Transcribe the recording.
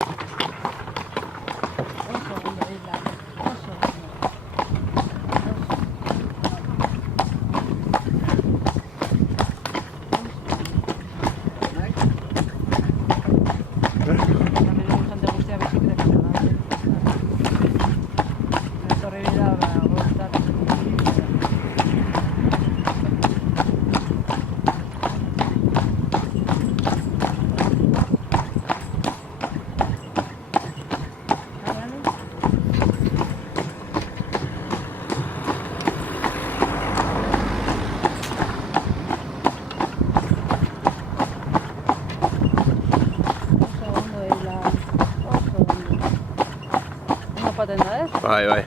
Un segundo, Isla. Un segundo. También dibujante guztia bizikletan da. Etorri dira, gozak. Oso ondo. Oso ondo. Ondo paten da, ez? Bai.